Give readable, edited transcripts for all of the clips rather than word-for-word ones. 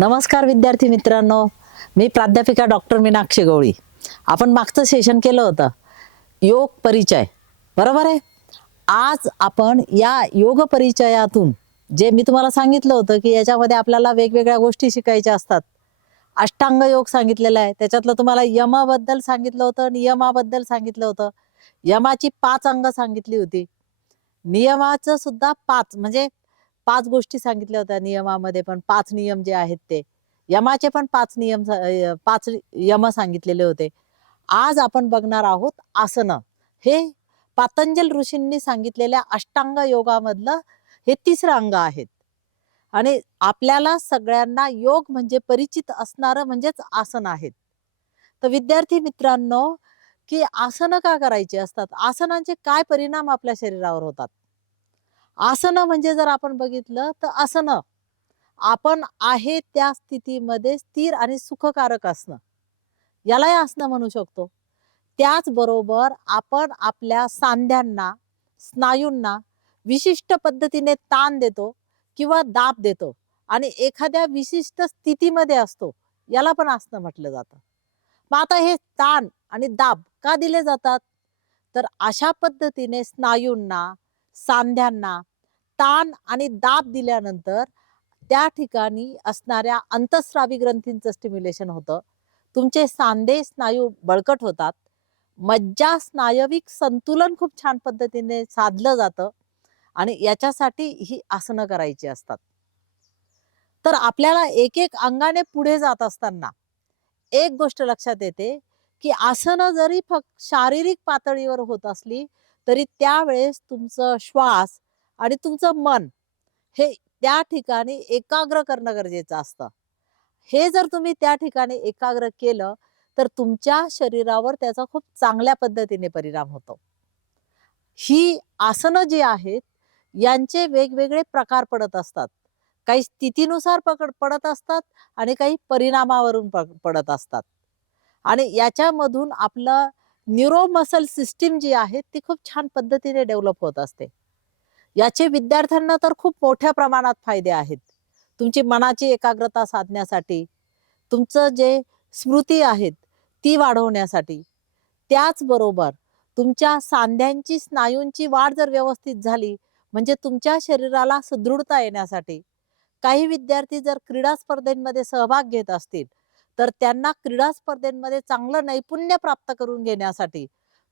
नमस्कार विद्यार्थी मित्रांनो, मी प्राध्यापिका डॉक्टर मीनाक्षी गवळी. आपण मागचं सेशन केलं होतं योग परिचय, बरोबर आहे. आज आपण या योग परिचयातून जे मी तुम्हाला सांगितलं होतं की याच्यामध्ये आपल्याला वेगवेगळ्या गोष्टी शिकायच्या असतात. अष्टांग योग सांगितलेला आहे, त्याच्यातलं तुम्हाला यमाबद्दल सांगितलं होतं, नियमाबद्दल सांगितलं होतं. यमाची 5 अंग सांगितली होती. नियमाचं सुद्धा 5 म्हणजे 5 गोष्टी सांगितल्या होत्या नियमामध्ये, पण 5 नियम जे आहेत ते. यमाचे पण 5 नियम 5 यम सांगितलेले होते. आज आपण बघणार आहोत आसनं. हे पातंजल ऋषींनी सांगितलेल्या अष्टांग योगामधलं हे 3रं अंग आहेत. आणि आपल्याला सगळ्यांना योग म्हणजे परिचित असणारं म्हणजेच आसन आहेत. तर विद्यार्थी मित्रांनो, की आसनं का करायची असतात? आसनांचे काय परिणाम आपल्या शरीरावर होतात? आसनं म्हणजे जर आपण बघितलं तर आसनं, आपण आहे त्या स्थितीमध्ये स्थिर आणि सुखकारक असणं, यालाही आसनं म्हणू शकतो. त्याचबरोबर आपण आपल्या सांध्यांना, स्नायूंना विशिष्ट पद्धतीने ताण देतो किंवा दाब देतो आणि एखाद्या विशिष्ट स्थितीमध्ये असतो, याला पण आसनं म्हटलं जातं. मग आता हे ताण आणि दाब का दिले जातात? तर अशा पद्धतीने स्नायूंना, सांध्यांना ताण आणि दाब दिल्यानंतर त्या ठिकाणी असणाऱ्या अंतःस्रावी ग्रंथींचं स्टिम्युलेशन होतं. तुमचे सांधे स्नायू बळकट होतात. मज्जा स्नायविक संतुलन खूप छान पद्धतीने साधलं जातं आणि याच्यासाठी ही आसनं करायची असतात. तर आपल्याला एक-एक अंगाने पुढे जात असताना एक गोष्ट लक्षात येते, की आसनं जरी फक्त शारीरिक पातळीवर होत असली, तरी त्यावेळेस तुमचं श्वास आणि तुमचं मन हे त्या ठिकाणी एकाग्र करणं गरजेचं असतं. हे जर तुम्ही त्या ठिकाणी एकाग्र केलं, तर तुमच्या शरीरावर त्याचा खूप चांगल्या पद्धतीने परिणाम होतो. ही आसनं जी आहेत, यांचे वेगवेगळे प्रकार पडत असतात. काही स्थितीनुसार पडत असतात आणि काही परिणामावरून पडत असतात. आणि याच्यामधून आपलं न्यूरो मसल सिस्टीम जी आहे, ती खूप छान पद्धतीने डेव्हलप होत असते. याचे विद्यार्थ्यांना तर खूप मोठ्या प्रमाणात फायदे आहेत. तुमची मनाची एकाग्रता साधण्यासाठी, तुमचं जे स्मृती आहेत, ती वाढवण्यासाठी. त्याचबरोबर तुमच्या सांध्यांची, स्नायूंची वाढ जर व्यवस्थित झाली, म्हणजे तुमच्या शरीराला सुदृढता येण्यासाठी. काही विद्यार्थी जर क्रीडा स्पर्धेमध्ये सहभाग घेत असतील, तर त्यांना क्रीडा स्पर्धेमध्ये चांगलं नैपुण्य प्राप्त करून घेण्यासाठी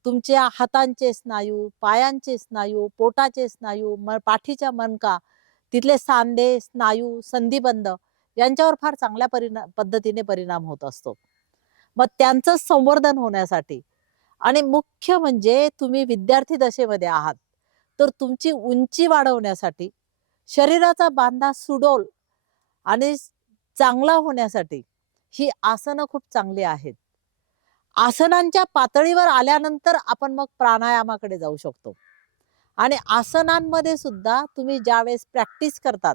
तुमच्या हातांचे स्नायू, पायांचे स्नायू, पोटाचे स्नायू, पाठीच्या मणका, तिथले सांधे, स्नायू, संधिबंध यांच्यावर फार चांगल्या पद्धतीने परिणाम होत असतो. मग त्यांचं संवर्धन होण्यासाठी आणि मुख्य म्हणजे तुम्ही विद्यार्थी दशेमध्ये आहात, तर तुमची उंची वाढवण्यासाठी, शरीराचा बांधा सुडोल आणि चांगला होण्यासाठी ही आसनं खूप चांगली आहेत. आसनांच्या पातळीवर आल्यानंतर आपण मग प्राणायामाकडे जाऊ शकतो. आणि आसनांमध्ये सुद्धा तुम्ही ज्यावेळेस प्रॅक्टिस करतात,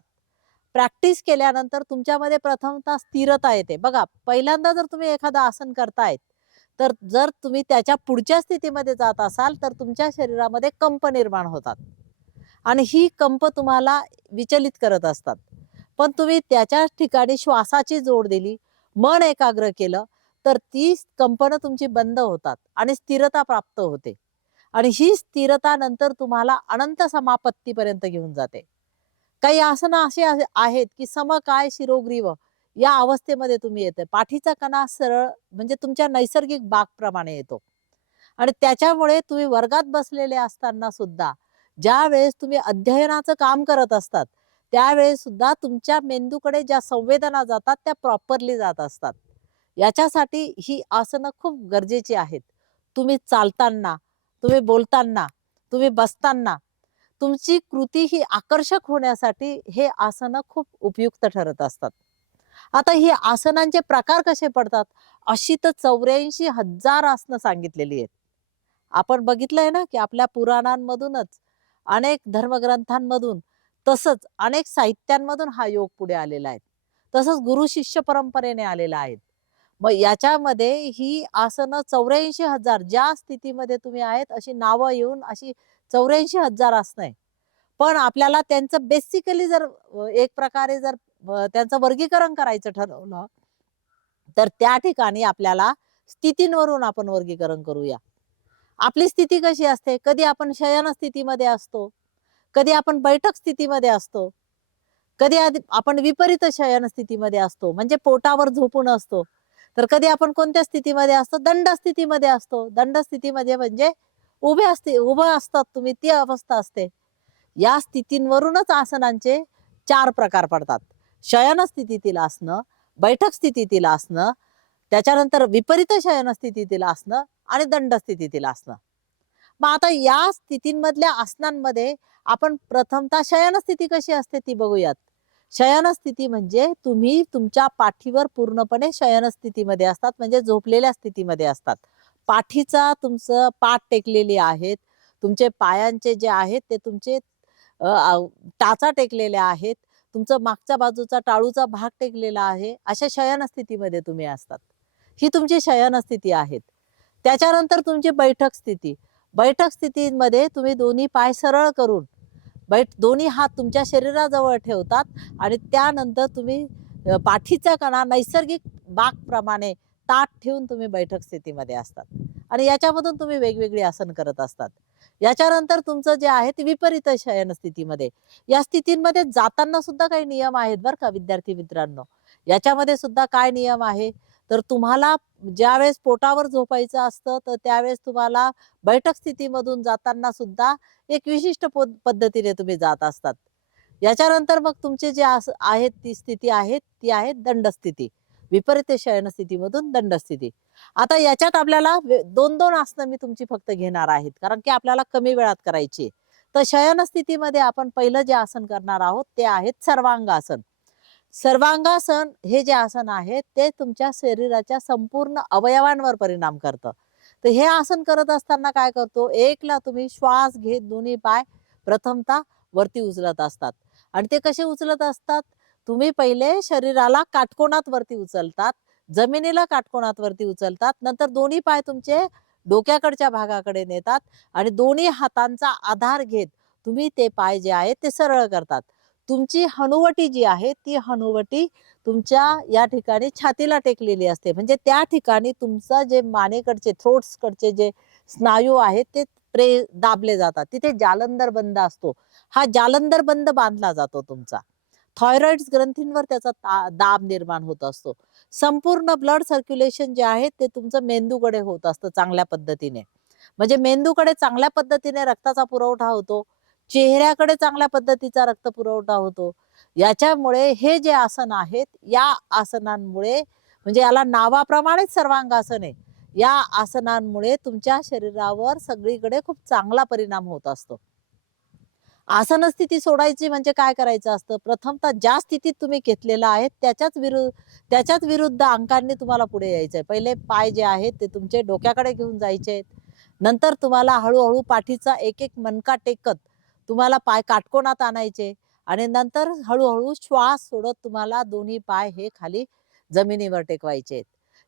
प्रॅक्टिस केल्यानंतर तुमच्यामध्ये प्रथमतः स्थिरता येते. बघा, पहिल्यांदा जर तुम्ही एखादं आसन करतायत, तर जर तुम्ही त्याच्या पुढच्या स्थितीमध्ये जात असाल, तर तुमच्या शरीरामध्ये कंप निर्माण होतात आणि ही कंप तुम्हाला विचलित करत असतात. पण तुम्ही त्याच्या ठिकाणी श्वासाची जोड दिली, मन एकाग्र केलं, तर ती कंपनं तुमची बंद होतात आणि स्थिरता प्राप्त होते. आणि ही स्थिरता नंतर तुम्हाला अनंत समापत्तीपर्यंत घेऊन जाते. काही आसनं अशी आहेत, की समकाय शिरोग्रीव या अवस्थेमध्ये तुम्ही येते. पाठीचा कणा सरळ म्हणजे तुमच्या नैसर्गिक बाकप्रमाणे येतो. आणि त्याच्यामुळे तुम्ही वर्गात बसलेले असताना सुद्धा ज्यावेळेस तुम्ही अध्ययनाचं काम करत असतात, त्यावेळेस सुद्धा तुमच्या मेंदूकडे ज्या संवेदना जातात त्या प्रॉपरली जात असतात. याच्यासाठी ही आसनं खूप गरजेची आहेत. तुम्ही चालताना, तुम्ही बोलताना, तुम्ही बसताना, तुमची कृती ही आकर्षक होण्यासाठी हे आसनं खूप उपयुक्त ठरत असतात. आता ही आसनांचे प्रकार कसे पडतात? अशी तर 84,000 आसनं सांगितलेली आहेत. आपण बघितलंय ना, की आपल्या पुराणांमधूनच, अनेक धर्मग्रंथांमधून, तसंच अनेक साहित्यांमधून हा योग पुढे आलेला आहे. तसंच गुरु शिष्य परंपरेने आलेला आहे. मग याच्यामध्ये ही आसनं 84,000 ज्या स्थितीमध्ये तुम्ही आहेत अशी नावं येऊन अशी 84,000 आसनं आहे. पण आपल्याला त्यांचं बेसिकली जर एक प्रकारे जर त्यांचं वर्गीकरण करायचं ठरवलं, तर त्या ठिकाणी आपल्याला स्थितींवरून आपण वर्गीकरण करूया. आपली स्थिती कशी असते? कधी आपण शयन स्थितीमध्ये असतो, कधी आपण बैठक स्थितीमध्ये असतो, कधी आपण विपरीत शयन स्थितीमध्ये असतो, म्हणजे पोटावर झोपून असतो. तर कधी आपण कोणत्या स्थितीमध्ये असतो? दंड स्थितीमध्ये असतो. दंड स्थितीमध्ये म्हणजे उभं असतात तुम्ही, ती अवस्था असते. या स्थितींवरूनच आसनांचे 4 प्रकार पडतात. शयन स्थितीतील आसनं, बैठक स्थितीतील आसनं, त्याच्यानंतर विपरीत शयन स्थितीतील आसनं आणि दंड स्थितीतील आसनं. मग आता या स्थितींमधल्या आसनांमध्ये आपण प्रथमतः शयन स्थिती कशी असते ती बघूयात. शयन स्थिती म्हणजे तुम्ही तुमच्या पाठीवर पूर्णपणे शयन स्थितीमध्ये असतात, म्हणजे झोपलेल्या स्थितीमध्ये असतात. पाठीचा तुमचं पाठ टेकलेली आहेत. तुमचे पायांचे जे आहेत ते तुमचे टाचा टेकलेल्या आहेत. तुमचं मागच्या बाजूचा टाळूचा भाग टेकलेला आहे. अशा शयन स्थितीमध्ये तुम्ही असतात. ही तुमची शयन स्थिती आहेत. त्याच्यानंतर तुमची बैठक स्थिती. बैठक स्थितीमध्ये तुम्ही दोन्ही पाय सरळ करून दोन्ही हात तुमच्या शरीराजवळ ठेवतात आणि त्यानंतर तुम्ही पाठीचा कणा नैसर्गिक बाकप्रमाणे ताठ ठेवून तुम्ही बैठक स्थितीमध्ये असतात आणि याच्यामधून तुम्ही वेगवेगळी आसन करत असतात. याच्यानंतर तुमचं जे आहे ते विपरीत शयन स्थितीमध्ये. या स्थितींमध्ये जाताना सुद्धा काही नियम आहेत बरं का विद्यार्थी मित्रांनो. याच्यामध्ये सुद्धा काय नियम आहे, तर तुम्हाला ज्यावेळेस पोटावर झोपायचं असतं तर त्यावेळेस तुम्हाला बैठक स्थितीमधून जाताना सुद्धा एक विशिष्ट पद्धतीने तुम्ही जात असतात. याच्यानंतर मग तुमचे जे आहेत ती स्थिती आहे ती आहे दंड स्थिती. विपरीत शयन स्थितीमधून दंड स्थिती. आता याच्यात आपल्याला 2-2 आसनं मी तुमची फक्त घेणार आहेत, कारण की आपल्याला कमी वेळात करायची. तर शयन स्थितीमध्ये आपण पहिलं जे आसन करणार आहोत ते आहेत सर्वांगासन. सर्वांगासन हे जे आसन आहे ते तुमच्या शरीराच्या संपूर्ण अवयवांवर परिणाम करतं. तर हे आसन करत असताना काय करतो, एकला तुम्ही श्वास घेत दोन्ही पाय प्रथमतः वरती उचलत असतात आणि ते कसे उचलत असतात, तुम्ही पहिले शरीराला काटकोनात वरती उचलतात, जमिनीला काटकोनात वरती उचलतात, नंतर दोन्ही पाय तुमचे डोक्याकडच्या भागाकडे नेतात आणि दोन्ही हातांचा आधार घेत तुम्ही ते पाय जे आहेत ते सरळ करतात. तुमची हनुवटी जी आहे ती हनुवटी तुमच्या या ठिकाणी छातीला टेकलेली असते, म्हणजे त्या ठिकाणी तुमचा जे मानेकडचे थ्रोट्सकडचे जे स्नायू आहेत ते दाबले जातात. तिथे जालंधर बंद असतो. हा जालंधर बंद बांधला जातो तुमचा. थायरॉइड ग्रंथींवर त्याचा दाब निर्माण होत असतो. संपूर्ण ब्लड सर्क्युलेशन जे आहे ते तुमचं मेंदूकडे होत असतं चांगल्या पद्धतीने. म्हणजे मेंदूकडे चांगल्या पद्धतीने रक्ताचा पुरवठा होतो. चेहऱ्याकडे चांगल्या पद्धतीचा रक्त पुरवठा होतो. याच्यामुळे हे जे आसन आहेत, या आसनांमुळे म्हणजे याला नावाप्रमाणेच सर्वांगासन आहे. या आसनांमुळे तुमच्या शरीरावर सगळीकडे खूप चांगला परिणाम होत असतो. आसन स्थिती सोडायची म्हणजे काय करायचं असतं, प्रथमतः ज्या स्थितीत तुम्ही घेतलेला आहे त्याच्याच विरुद्ध अंगांनी तुम्हाला पुढे यायचंय. पहिले पाय जे आहेत ते तुमचे डोक्याकडे घेऊन जायचे. नंतर तुम्हाला हळूहळू पाठीचा एक एक मणका टेकत तुम्हाला पाय काटकोनात आणायचे आणि नंतर हळूहळू श्वास सोडत तुम्हाला दोन्ही पाय हे खाली जमिनीवर टेकवायचे.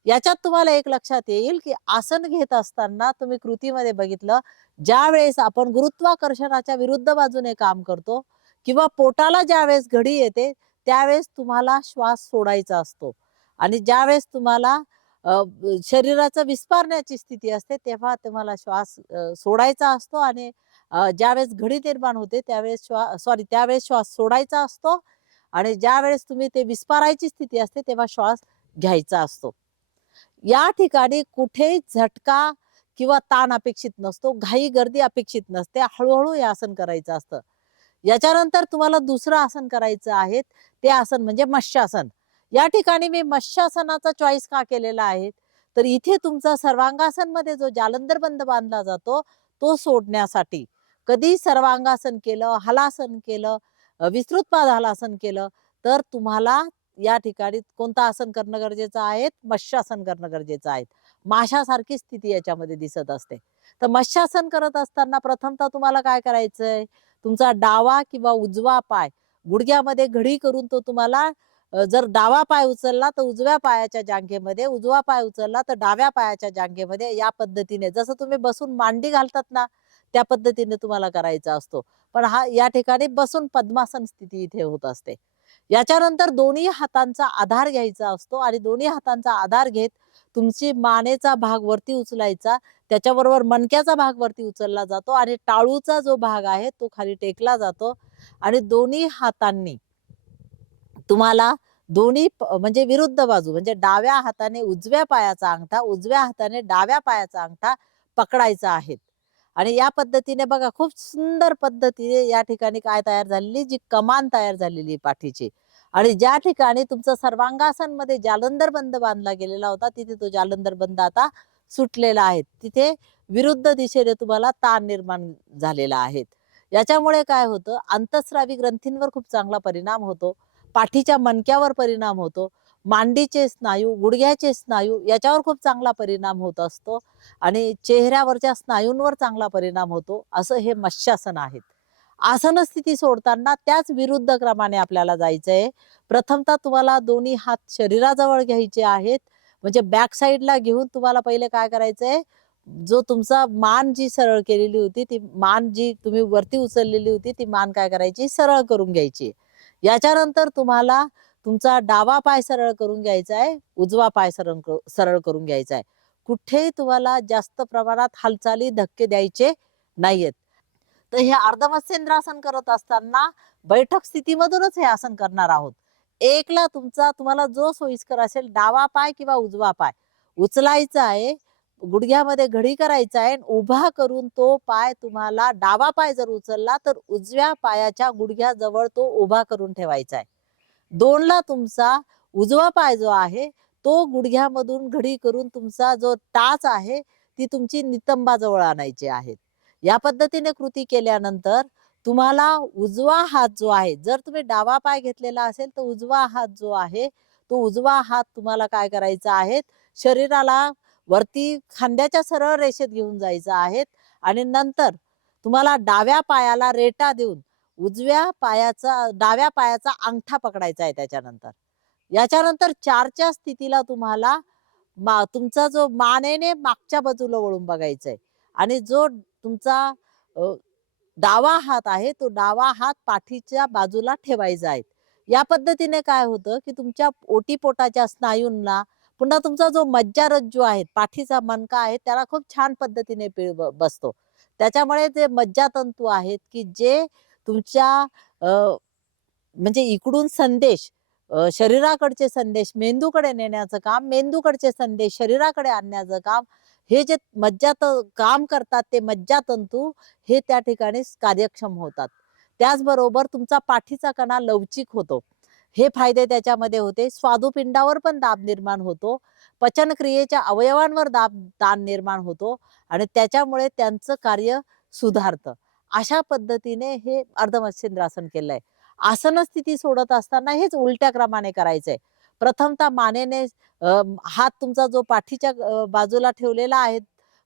याच्यात तुम्हाला एक लक्षात येईल की आसन घेत असताना तुम्ही कृतीमध्ये बघितलं, ज्या वेळेस आपण गुरुत्वाकर्षणाच्या विरुद्ध बाजूने काम करतो किंवा पोटाला ज्यावेळेस घडी येते त्यावेळेस तुम्हाला श्वास सोडायचा असतो आणि ज्यावेळेस तुम्हाला शरीराचं विस्पारण्याची स्थिती असते तेव्हा तुम्हाला श्वास सोडायचा असतो आणि ज्यावेळेस घडी निर्माण होते त्यावेळेस त्यावेळेस श्वास सोडायचा असतो आणि ज्यावेळेस तुम्ही ते विस्पारायची स्थिती असते तेव्हा श्वास घ्यायचा असतो. या ठिकाणी कुठेही झटका किंवा ताण अपेक्षित नसतो, घाई गर्दी अपेक्षित नसते. हळूहळू हे आसन करायचं असतं. याच्यानंतर तुम्हाला दुसरं आसन करायचं आहे, ते आसन म्हणजे मत्स्यासन. या ठिकाणी मी मत्स्यासनाचा चॉईस का केलेला आहे, तर इथे तुमचा सर्वांगासन मध्ये जो जालंधर बंद बांधला जातो तो सोडण्यासाठी. कधी सर्वांगासन केलं, हलासन केलं, विस्तृत पाद हलासन केलं तर तुम्हाला या ठिकाणी कोणतं आसन करणं गरजेचं आहे, मत्स्यासन करणं गरजेचं आहे. माशासारखी स्थिती याच्यामध्ये दिसत असते. तर मत्स्यासन करत असताना प्रथमतः तुम्हाला काय करायचंय, तुमचा डावा किंवा उजवा पाय गुडघ्यामध्ये घडी करून तो तुम्हाला जर डावा पाय उचलला तर उजव्या पायाच्या जांघेमध्ये, उजवा पाय उचलला तर डाव्या पायाच्या जांघेमध्ये, या पद्धतीने जसं तुम्ही बसून मांडी घालतात ना त्या पद्धतीने तुम्हाला करायचा असतो. पण हा या ठिकाणी बसून पद्मासन स्थिती इथे होत असते. याच्यानंतर दोन्ही हातांचा आधार घ्यायचा असतो आणि दोन्ही हातांचा आधार घेत तुमची मानेचा भाग वरती उचलायचा, त्याच्याबरोबर मणक्याचा भाग वरती उचलला जातो आणि टाळूचा जो भाग आहे तो खाली टेकला जातो आणि दोन्ही हातांनी तुम्हाला म्हणजे विरुद्ध बाजू म्हणजे डाव्या हाताने उजव्या पायाचा अंगठा, उजव्या हाताने डाव्या पायाचा अंगठा पकडायचा आहे. आणि या पद्धतीने बघा खूप सुंदर पद्धतीने या ठिकाणी काय तयार झालेली जी कमान तयार झालेली पाठीची. आणि ज्या ठिकाणी तुमचा सर्वांगासन मध्ये जालंधर बंद बांधला गेलेला होता तिथे तो जालंधर बंद आता सुटलेला आहे. तिथे विरुद्ध दिशेने तुम्हाला ताण निर्माण झालेला आहे. याच्यामुळे काय होतं, अंतःस्रावी ग्रंथींवर खूप चांगला परिणाम होतो, पाठीच्या मणक्यावर परिणाम होतो, मांडीचे स्नायू, गुडघ्याचे स्नायू याच्यावर खूप चांगला परिणाम होत असतो आणि चेहऱ्यावरच्या स्नायूंवर चांगला परिणाम होतो. असं हे मत्स्यासन आहेत. आसन स्थिती सोडताना त्याच विरुद्ध क्रमाने आपल्याला जायचंय. प्रथमतः तुम्हाला दोन्ही हात शरीराजवळ घ्यायचे आहेत. म्हणजे बॅक साईडला घेऊन तुम्हाला पहिले काय करायचंय, जो तुमचा मान जी सरळ केलेली होती ती मान जी तुम्ही वरती उचललेली होती ती मान काय करायची, सरळ करून घ्यायची. याच्यानंतर तुम्हाला तुमचा डावा पाय सरळ करून घ्यायचा आहे, उजवा पाय सरळ करून घ्यायचा आहे. कुठेही तुम्हाला जास्त प्रमाणात हालचाली धक्के द्यायचे नाहीयेत. तर हे अर्धमत्स्येंद्रासन करत असताना बैठक स्थितीमधूनच हे आसन करणार आहोत. एकला तुम्हाला जो सोयीस्कर असेल डावा पाय किंवा उजवा पाय उचलायचा आहे, गुडघ्यामध्ये घडी करायचा आहे, उभा करून तो पाय तुम्हाला डावा पाय जर उचलला तर उजव्या पायाच्या गुडघ्याजवळ तो उभा करून ठेवायचा आहे. दोनला तुमचा उजवा पाय जो आहे तो गुडघ्यामधून घडी करून तुमचा जो टाच आहे ती तुमची नितंबाजवळ आणायची आहे. या पद्धतीने कृती केल्यानंतर तुम्हाला उजवा हात जो आहे, जर तुम्ही डावा पाय घेतलेला असेल तर उजवा हात जो आहे तो उजवा हात तुम्हाला काय करायचा आहे, शरीराला वरती खांद्याच्या सरळ रेषेत घेऊन जायचा आहे आणि नंतर तुम्हाला डाव्या पायाला रेटा देऊन डाव्या पायाचा अंगठा पकडायचा आहे. त्याच्यानंतर याच्यानंतर 4च्या स्थितीला तुम्हाला तुमचा जो मानेने मागच्या बाजूला वळून बघायचा आहे आणि जो तुमचा अ, डावा हात आहे तो डावा हात पाठीच्या बाजूला ठेवायचा आहे. या पद्धतीने काय होतं की तुमच्या ओटीपोटाच्या स्नायूंना पुन्हा तुमचा जो मज्जारज्जू आहे, पाठीचा मणका आहे त्याला खूप छान पद्धतीने बसतो. त्याच्यामुळे ते मज्जातंतू आहेत की जे तुमच्या अ, म्हणजे इकडून संदेश शरीराकडचे संदेश मेंदूकडे नेण्याचं काम, मेंदूकडचे संदेश शरीराकडे आणण्याचं काम, हे जे काम करतात ते मज्जातंतू हे त्या ठिकाणी कार्यक्षम होतात. त्याचबरोबर तुमचा पाठीचा कणा लवचिक होतो. हे फायदे त्याच्यामध्ये होते. स्वादुपिंडावर पण दाब निर्माण होतो. पचनक्रियेच्या अवयवांवर ताण निर्माण होतो आणि त्याच्यामुळे त्यांचं कार्य सुधारतं. अशा पद्धतीने हे अर्धमत्स्येंद्रासन केलंय. आसन स्थिती सोडत असताना हेच उलट्या क्रमाने करायचंय. प्रथमतः मानेने हात तुमचा जो पाठीच्या बाजूला ठेवलेला आहे,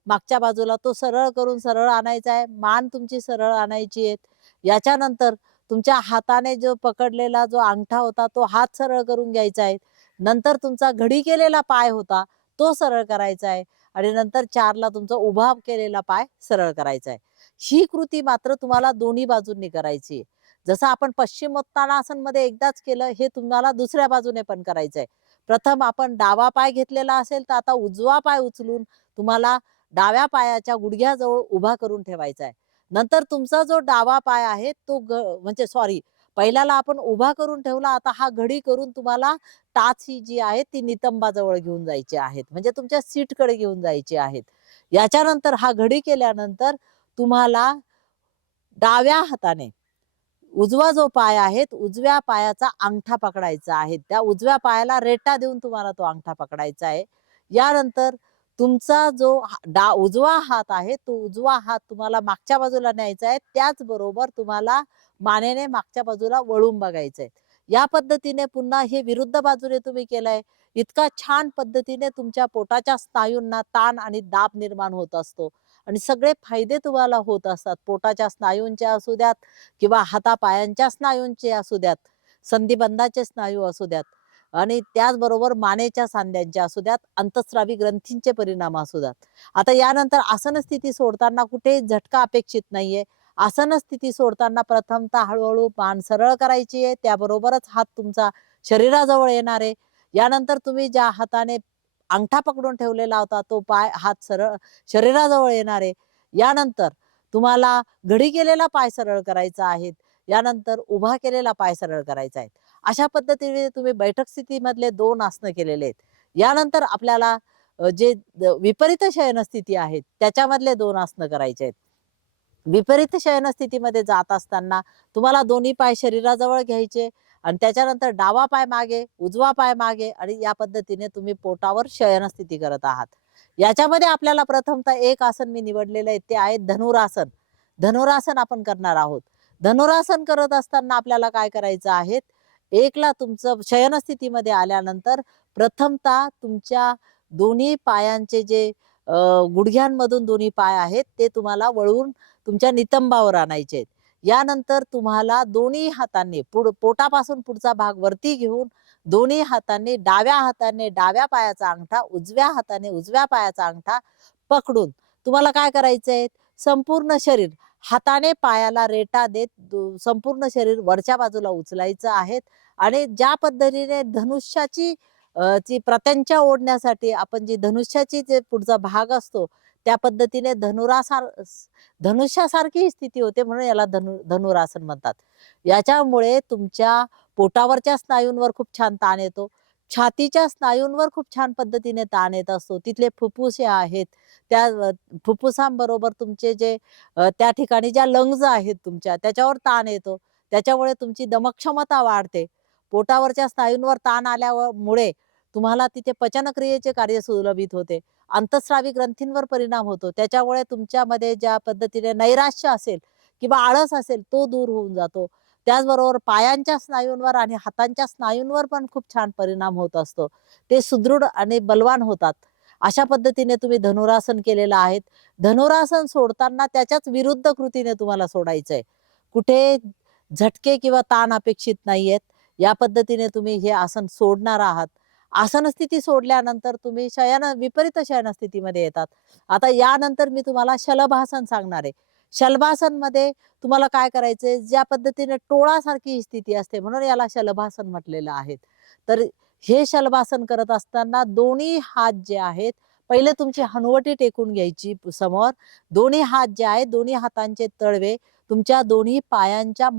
मागच्या बाजूला तो सरळ करून सरळ आणायचा आहे. मान तुमची सरळ आणायची आहे. याच्यानंतर तुमच्या हाताने जो पकडलेला जो अंगठा होता तो हात सरळ करून घ्यायचा आहे. नंतर तुमचा घडी केलेला पाय होता तो सरळ करायचा आहे आणि नंतर 4ला तुमचा उभा केलेला पाय सरळ करायचा आहे. ही कृती मात्र तुम्हाला दोन्ही बाजूंनी करायची आहे. जसं आपण पश्चिमोत्तानासनमध्ये एकदाच केलं, हे तुम्हाला दुसऱ्या बाजूने पण करायचंय. प्रथम आपण डावा पाय घेतलेला असेल तर आता उजवा पाय उचलून तुम्हाला डाव्या पायाच्या गुडघ्याजवळ उभा करून ठेवायचा आहे. नंतर तुमचा जो डावा पाय आहे तो म्हणजे सॉरी, पहिल्याला आपण उभा करून ठेवला, आता हा घडी करून तुम्हाला टाच ही जी आहे ती नितंबाजवळ घेऊन जायची आहेत, म्हणजे तुमच्या सीटकडे घेऊन जायची आहेत. याच्यानंतर हा घडी केल्यानंतर तुम्हाला डाव्या हाताने उजवा जो पाय आहे उजव्या पायाचा अंगठा पकडायचा आहे. त्या उजव्या पायाला रेटा देऊन तुम्हाला तो अंगठा पकडायचा आहे. यानंतर तुमचा जो उजवा हात आहे तो उजवा हात तुम्हाला मागच्या बाजूला न्यायचा आहे. त्याचबरोबर तुम्हाला मानेने मागच्या बाजूला वळून बघायचंय. या पद्धतीने पुन्हा हे विरुद्ध बाजूने तुम्ही केलंय. इतका छान पद्धतीने तुमच्या पोटाच्या स्नायूंना ताण आणि दाब निर्माण होत असतो आणि सगळे फायदे तुम्हाला होत असतात. पोटाच्या स्नायूंचे असू द्यात किंवा हातापायांच्या स्नायूंचे असू द्यात, संधिबंधाचे स्नायू असू द्यात आणि त्याचबरोबर मानेच्या सांध्यांचे असू द्यात, अंतःस्रावी ग्रंथींचे परिणाम असू द्यात. आता यानंतर आसन स्थिती सोडताना कुठेही झटका अपेक्षित नाहीये. आसन स्थिती सोडताना प्रथमतः हळूहळू मान सरळ करायची आहे, त्याबरोबरच हात तुमचा शरीराजवळ येणार आहे. यानंतर तुम्ही ज्या हाताने अंगठा पकडून ठेवलेला होता तो हात सरळ शरीराजवळ येणार आहे. यानंतर तुम्हाला घडी केलेला पाय सरळ करायचा आहे. यानंतर उभा केलेला पाय सरळ करायचा आहे. अशा पद्धतीने तुम्ही बैठक स्थितीमधले 2 आसनं केलेले आहेत. यानंतर आपल्याला जे विपरीत शयन स्थिती आहेत त्याच्यामधले 2 आसनं करायचे आहेत. विपरीत शयन स्थितीमध्ये जात असताना तुम्हाला दोन्ही पाय शरीराजवळ घ्यायचे आणि त्याच्यानंतर डावा पाय मागे, उजवा पाय मागे आणि या पद्धतीने तुम्ही पोटावर शयन स्थिती करत आहात. याच्यामध्ये आपल्याला प्रथमतः एक आसन मी निवडलेलं आहे ते आहे धनुरासन. धनुरासन आपण करणार आहोत. धनुरासन करत असताना आपल्याला काय करायचं आहे, एकला तुमचं शयन स्थितीमध्ये आल्यानंतर प्रथमतः तुमच्या दोन्ही पायांचे जे गुडघ्यांमधून दोन्ही पाय आहेत ते तुम्हाला वळवून तुमच्या नितंबावर आणायचे आहेत. यानंतर तुम्हाला दोन्ही हातांनी पोटापासून पुढचा भाग वरती घेऊन दोन्ही हातांनी डाव्या हाताने डाव्या पायाचा अंगठा, उजव्या हाताने उजव्या पायाचा अंगठा पकडून तुम्हाला काय करायचंय, संपूर्ण शरीर हाताने पायाला रेटा देत संपूर्ण शरीर वरच्या बाजूला उचलायचं आहे आणि ज्या पद्धतीने धनुष्याची ची प्रत्यंचा ओढण्यासाठी आपण जी धनुष्याची जे पुढचा भाग असतो त्या पद्धतीने धनुष्यासारखी स्थिती होते म्हणून याला धनुरासन म्हणतात. याच्यामुळे तुमच्या पोटावरच्या स्नायूंवर खूप छान ताण येतो. छातीच्या स्नायूंवर खूप छान पद्धतीने ताण येत असतो. तिथले फुफ्फुसे आहेत त्या फुफ्फुसांबरोबर तुमचे जे त्या ठिकाणी ज्या लंग्ज आहेत तुमच्या त्याच्यावर ताण येतो. त्याच्यामुळे तुमची दमक्षमता वाढते. पोटावरच्या स्नायूंवर ताण आल्यामुळे तुम्हाला तिथे पचनक्रियेचे कार्य सुलभित होते. अंतःस्रावी ग्रंथींवर परिणाम होतो. त्याच्यामुळे तुमच्यामध्ये ज्या पद्धतीने नैराश्य असेल किंवा आळस असेल तो दूर होऊन जातो. त्याचबरोबर पायांच्या स्नायूंवर आणि हातांच्या स्नायूंवर पण खूप छान परिणाम होत असतो. ते सुदृढ आणि बलवान होतात. अशा पद्धतीने तुम्ही धनुरासन केलेलं आहे. धनुरासन सोडताना त्याच्याच विरुद्ध कृतीने तुम्हाला सोडायचंय. कुठे झटके किंवा ताण अपेक्षित नाहीयेत. या पद्धतीने तुम्ही हे आसन सोडणार आहात. आसन स्थिती सोडल्यानंतर तुम्ही विपरीत शयन स्थितीमध्ये येतात. आता यानंतर मी तुम्हाला शलभासन सांगणार आहे. शलभासनमध्ये तुम्हाला काय करायचंय, ज्या पद्धतीने टोळासारखी स्थिती असते म्हणून याला शलभासन म्हटलेलं आहे. तर हे शलभासन करत असताना दोन्ही हात जे आहेत पहिले तुमची हनुवटी टेकून घ्यायची समोर. दोन्ही हात जे आहेत दोन्ही हातांचे तळवे तुमच्या दोन्ही पायांच्या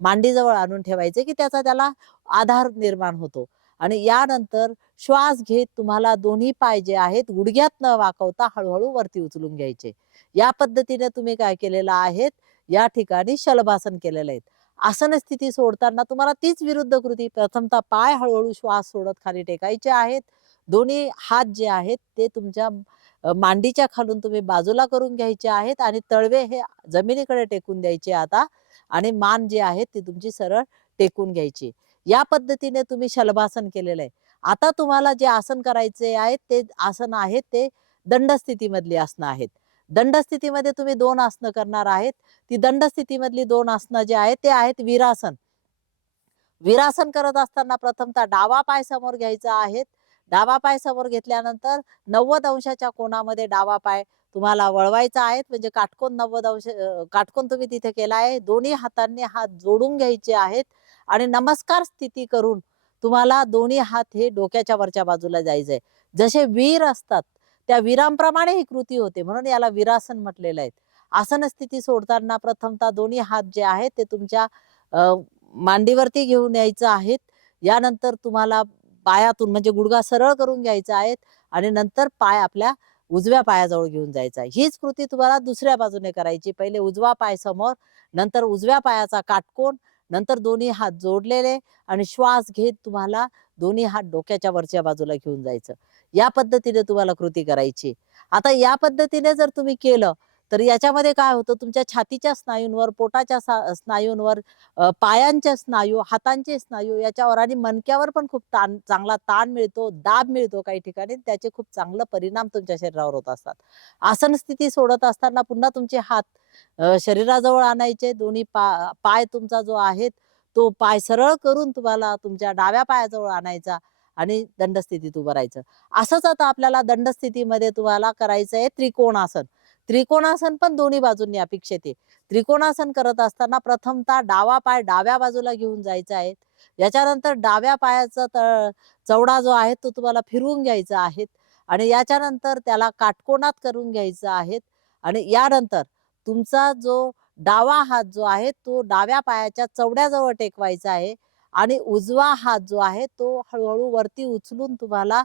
मांडीजवळ आणून ठेवायचे की त्याला आधार निर्माण होतो. आणि यानंतर श्वास घेत तुम्हाला दोन्ही पाय जे आहेत गुडघ्यात न वाकवता हळूहळू वरती उचलून घ्यायचे. या पद्धतीने तुम्ही काय केलेलं आहे, या ठिकाणी शलभासन केलेलं आहे. आसन स्थिती सोडताना तुम्हाला तीच विरुद्ध कृती प्रथमतः पाय हळूहळू श्वास सोडत खाली टेकायचे आहेत. दोन्ही हात जे आहेत ते तुमच्या मांडीच्या खालून तुम्ही बाजूला करून घ्यायचे आहेत आणि तळवे हे जमिनीकडे टेकून द्यायचे आता आणि मान जी आहे ती तुमची सरळ टेकून घ्यायची. या पद्धतीने तुम्ही शलभासन केलेलं आहे. आता तुम्हाला जे आसन करायचे आहे ते आसन आहेत ते दंड स्थितीमधली आसनं आहेत. दंड स्थितीमध्ये तुम्ही 2 आसनं करणार आहेत. ती दंड स्थितीमधली 2 आसनं जे आहेत ते आहेत वीरासन. वीरासन करत असताना प्रथमतः डावा पाय समोर घ्यायचा आहे. डावा पाय समोर घेतल्यानंतर 90 अंशाच्या कोनामध्ये डावा पाय तुम्हाला वळवायचा आहे. म्हणजे काटकोन 90 अंश काटकोन तुम्ही तिथे केला आहे. दोन्ही हातांनी हात जोडून घ्यायचे आहेत आणि नमस्कार स्थिती करून तुम्हाला दोन्ही हात हे डोक्याच्या वरच्या बाजूला जायचंय. जसे वीर असतात त्या वीरांप्रमाणे ही कृती होते म्हणून याला वीरासन म्हटलेलं आहे. आसन स्थिती सोडताना प्रथमतः दोन्ही हात जे आहेत ते तुमच्या मांडीवरती घेऊन यायचं आहेत. यानंतर तुम्हाला पायातून म्हणजे गुडघा सरळ करून घ्यायचा आहे आणि नंतर पाय आपल्या उजव्या पायाजवळ घेऊन जायचा आहे. हीच कृती तुम्हाला दुसऱ्या बाजूने करायची. पहिले उजवा पाय समोर, नंतर उजव्या पायाचा काटकोन, नंतर दोन्ही हात जोडलेले आणि श्वास घेत तुम्हाला दोन्ही हात डोक्याच्या वरच्या बाजूला घेऊन जायचं. या पद्धतीने तुम्हाला कृती करायची. आता या पद्धतीने जर तुम्ही केलं तर याच्यामध्ये काय होतं, तुमच्या छातीच्या स्नायूंवर, पोटाच्या स्नायूंवर, पायांच्या स्नायू, हातांचे स्नायू याच्यावर आणि मणक्यावर पण खूप चांगला ताण मिळतो, दाब मिळतो काही ठिकाणी. त्याचे खूप चांगला परिणाम तुमच्या शरीरावर होत असतात. आसन स्थिती सोडत असताना पुन्हा तुमचे हात शरीराजवळ आणायचे. दोन्ही पाय तुमचा जो आहे तो पाय सरळ करून तुम्हाला तुमच्या डाव्या पायाजवळ आणायचा आणि दंडस्थितीत उभं राहायचं. असंच आता आपल्याला दंडस्थितीमध्ये तुम्हाला करायचं आहे त्रिकोणासन. त्रिकोणासन पण दोन्ही बाजूंनी अपेक्षित आहे. त्रिकोणासन करत असताना प्रथमतः डावा पाय डाव्या बाजूला घेऊन जायचा आहे. याच्यानंतर डाव्या पायाचा चवडा जो आहे तो तुम्हाला फिरवून घ्यायचा आहे आणि याच्यानंतर त्याला काटकोनात करून घ्यायचा आहे आणि यानंतर तुमचा जो डावा हात जो आहे तो डाव्या पायाच्या चवड्याजवळ टेकवायचा आहे आणि उजवा हात जो आहे तो हळूहळू वरती उचलून तुम्हाला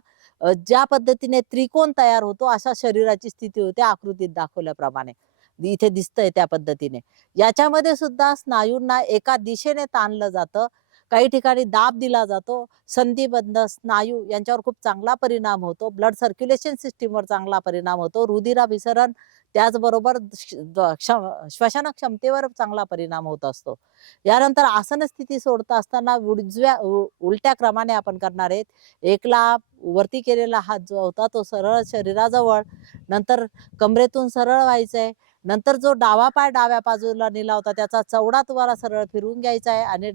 ज्या पद्धतीने त्रिकोण तयार होतो अशा शरीराची स्थिती होते आकृतीत दाखवल्याप्रमाणे. इथे दिसतंय त्या पद्धतीने. याच्यामध्ये सुद्धा स्नायूंना एका दिशेने ताणलं जातं. काही ठिकाणी दाब दिला जातो. संधिबंध स्नायू यांच्यावर खूप चांगला परिणाम होतो. ब्लड सर्क्युलेशन सिस्टीमवर चांगला परिणाम होतो. रुधिराभिसरण त्याचबरोबर श्वसन क्षमतेवर चांगला परिणाम होत असतो. यानंतर आसन स्थिती सोडता असताना उलट्या क्रमाने आपण करणार आहेत. एकला वरती केलेला हात जो होता तो सरळ शरीराजवळ, नंतर कमरेतून सरळ व्हायचंय, नंतर जो डावा पाय डाव्या बाजूला नेला होता त्याचा चवडा तुम्हाला सरळ फिरवून घ्यायचा आहे आणि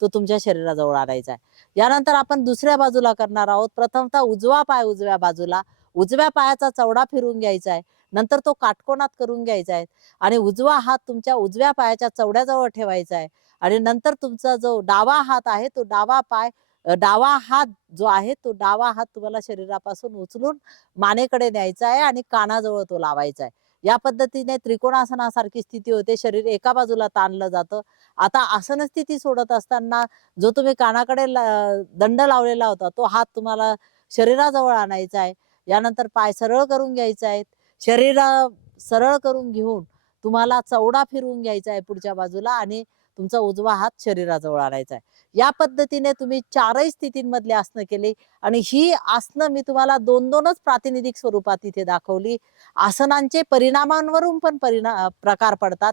तो तुमच्या शरीराजवळ आणायचा आहे. यानंतर आपण दुसऱ्या बाजूला करणार आहोत. प्रथमतः उजवा पाय उजव्या बाजूला, उजव्या पायाचा चवडा फिरवून घ्यायचा आहे, नंतर तो काटकोनात करून घ्यायचा आहे आणि उजवा हात तुमच्या उजव्या पायाच्या चवड्याजवळ ठेवायचा आहे आणि नंतर तुमचा जो डावा हात आहे तो डावा हात जो आहे तो डावा हात तुम्हाला शरीरापासून उचलून मानेकडे न्यायचा आहे आणि कानाजवळ तो लावायचा आहे. या पद्धतीने त्रिकोणासनासारखी स्थिती होते. शरीर एका बाजूला ताणलं जातं. आता आसन स्थिती सोडत असताना जो तुम्ही कानाकडे दंड लावलेला होता तो हात तुम्हाला शरीराजवळ आणायचा आहे. यानंतर पाय सरळ करून घ्यायचा आहे. शरीर सरळ करून घेऊन तुम्हाला चवडा फिरवून घ्यायचा आहे पुढच्या बाजूला आणि तुमचा उजवा हात शरीराजवळ आणायचा आहे. या पद्धतीने तुम्ही चारही स्थितींमधले आसनं केली आणि ही आसनं मी तुम्हाला दोनच प्रातिनिधिक स्वरूपात इथे दाखवली. आसनांचे परिणामांवरून पण प्रकार पडतात.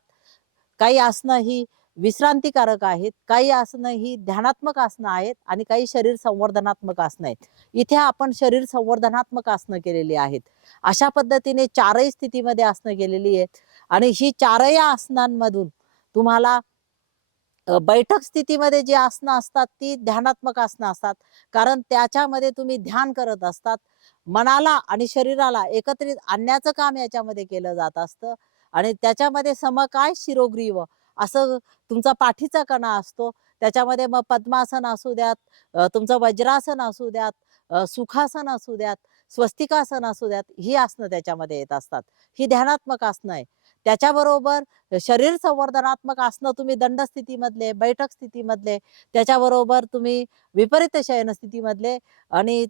काही आसनं ही विश्रांतीकारक आहेत, काही आसनं ही ध्यानात्मक आसनं आहेत आणि काही शरीर संवर्धनात्मक आसनं आहेत. इथे आपण शरीर संवर्धनात्मक आसनं केलेली आहेत. अशा पद्धतीने चारही स्थितीमध्ये आसनं केलेली आहेत आणि ही चारही आसनांमधून तुम्हाला बैठक स्थितीमध्ये जी आसनं असतात ती ध्यानात्मक आसनं असतात. कारण त्याच्यामध्ये तुम्ही ध्यान करत असतात. मनाला आणि शरीराला एकत्रित आणण्याचं काम याच्यामध्ये केलं जात असतं आणि त्याच्यामध्ये समकाय शिरोग्रीव असं तुमचा पाठीचा कणा असतो. त्याच्यामध्ये मग पद्मासन असू द्यात, तुमचं वज्रासन असू द्यात, सुखासन असू द्यात, स्वस्तिकासन असू द्यात, ही आसनं त्याच्यामध्ये येत असतात. ही ध्यानात्मक आसनं आहे. त्याच्याबरोबर शरीर संवर्धनात्मक आसनं तुम्ही दंड स्थितीमधले, बैठक स्थितीमधले, त्याच्याबरोबर तुम्ही विपरीत शयन स्थितीमधले आणि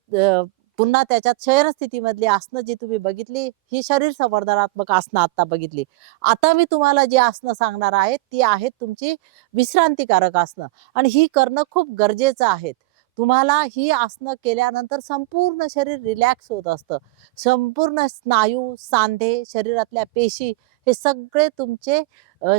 पुन्हा त्याच्यात शयन स्थितीमधली आसनं जी तुम्ही बघितली ही शरीर संवर्धनात्मक आसनं आता बघितली. आता मी तुम्हाला जी आसनं सांगणार आहे ती आहेत तुमची विश्रांतीकारक आसनं आणि ही करणं खूप गरजेचं आहे. तुम्हाला ही आसनं केल्यानंतर संपूर्ण शरीर रिलॅक्स होत असतं. संपूर्ण स्नायू, सांधे, शरीरातल्या पेशी हे सगळे तुमचे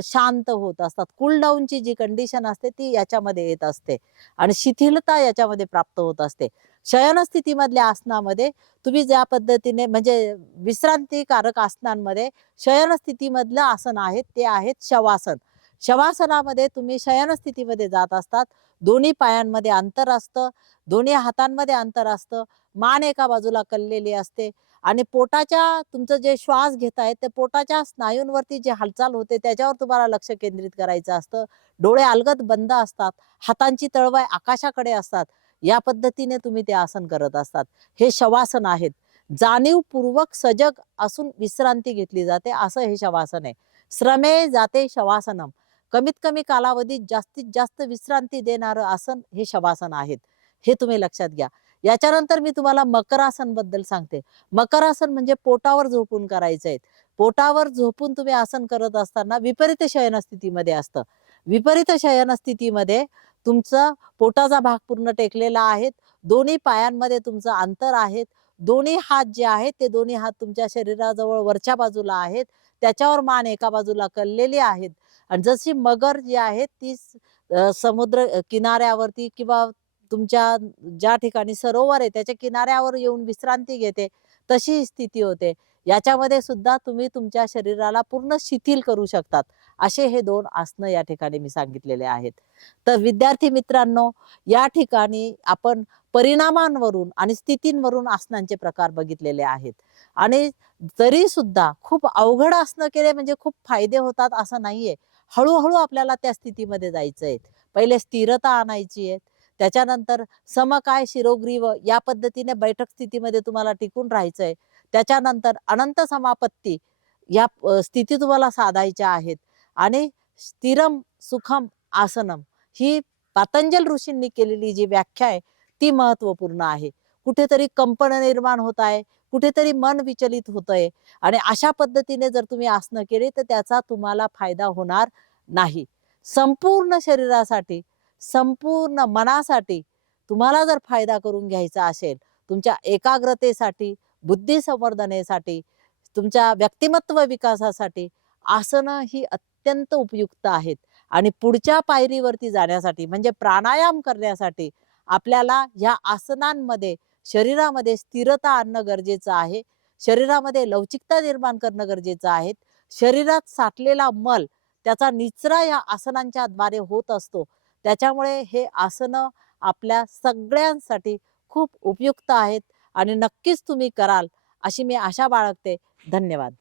शांत होत असतात. कूल डाऊनची जी कंडिशन असते ती याच्यामध्ये येत असते आणि शिथिलता याच्यामध्ये प्राप्त होत असते. शयन स्थितीमधल्या आसनामध्ये तुम्ही ज्या पद्धतीने म्हणजे विश्रांतीकारक आसनांमध्ये शयन स्थितीमधलं आसन आहे ते आहेत शवासन. शवासनामध्ये तुम्ही शयन स्थितीमध्ये जात असतात. दोन्ही पायांमध्ये अंतर असतं, दोन्ही हातांमध्ये अंतर असतं, मान एका बाजूला कललेली असते आणि पोटाच्या तुमचं जे श्वास घेताय ते पोटाच्या स्नायूंवरती जी हालचाल होते त्याच्यावर तुम्हाला लक्ष केंद्रित करायचं असतं. डोळे अलगद बंद असतात, हातांची तळवाय आकाशाकडे असतात. या पद्धतीने तुम्ही ते आसन करत असतात. हे शवासन आहेत. जाणीवपूर्वक सजग असून विश्रांती घेतली जाते असं हे शवासन आहे. श्रमे जाते शवासनम. कमीत कमी कालावधीत जास्तीत जास्त विश्रांती देणारं आसन हे शवासन आहेत. हे तुम्ही लक्षात घ्या. याच्यानंतर मी तुम्हाला मकरासन बद्दल सांगते. मकरासन म्हणजे पोटावर झोपून करायचं आहे. पोटावर झोपून तुम्ही आसन करत असताना विपरीत शयन स्थितीमध्ये असतं. विपरीत शयन स्थितीमध्ये तुमचं पोटाचा भाग पूर्ण टेकलेला आहे. दोन्ही पायांमध्ये तुमचं अंतर आहे. दोन्ही हात जे आहेत ते दोन्ही हात तुमच्या शरीराजवळ वरच्या बाजूला आहेत. त्याच्यावर मान एका बाजूला कललेली आहेत आणि जशी मगर जी आहे ती समुद्र किनाऱ्यावरती किंवा तुमच्या ज्या ठिकाणी सरोवर आहे त्याच्या किनाऱ्यावर येऊन विश्रांती घेते तशी स्थिती होते. याच्यामध्ये सुद्धा तुम्ही तुमच्या शरीराला पूर्ण शिथिल करू शकतात. असे हे 2 आसनं या ठिकाणी मी सांगितलेले आहेत. तर विद्यार्थी मित्रांनो, या ठिकाणी आपण परिणामांवरून आणि स्थितींवरून आसनांचे प्रकार बघितलेले आहेत. आणि तरी सुद्धा खूप अवघड आसनं केले म्हणजे खूप फायदे होतात असं नाहीये. हळूहळू आपल्याला त्या स्थितीमध्ये जायचं आहे. पहिले स्थिरता आणायची आहे. त्याच्यानंतर समकाय शिरोग्रीव या पद्धतीने बैठक स्थितीमध्ये तुम्हाला टिकून राहायचंय. त्याच्यानंतर अनंत समापत्ती या स्थिती तुम्हाला साधायच्या आहेत. आणि स्थिरम सुखम आसनम ही पतंजल ऋषींनी केलेली जी व्याख्या आहे ती महत्त्वपूर्ण आहे. कुठेतरी कंपन निर्माण होत आहे, कुठेतरी मन विचलित होतंय आणि अशा पद्धतीने जर तुम्ही आसनं केली तर त्याचा तुम्हाला फायदा होणार नाही. संपूर्ण शरीरासाठी, संपूर्ण मनासाठी तुम्हाला जर फायदा करून घ्यायचा असेल, तुमच्या एकाग्रतेसाठी, बुद्धी संवर्धनेसाठी, तुमच्या व्यक्तिमत्व विकासासाठी आसनं ही अत्यंत उपयुक्त आहेत. आणि पुढच्या पायरीवरती जाण्यासाठी म्हणजे प्राणायाम करण्यासाठी आपल्याला ह्या आसनांमध्ये शरीरामध्ये स्थिरता आणणं गरजेचं आहे. शरीरामध्ये लवचिकता निर्माण करणं गरजेचं आहे. शरीरात साठलेला मल त्याचा निचरा या आसनांच्या द्वारे होत असतो. त्याच्यामुळे हे आसनं आपल्या सगळ्यांसाठी खूप उपयुक्त आहेत आणि नक्कीच तुम्ही कराल अशी मी आशा बाळगते. धन्यवाद.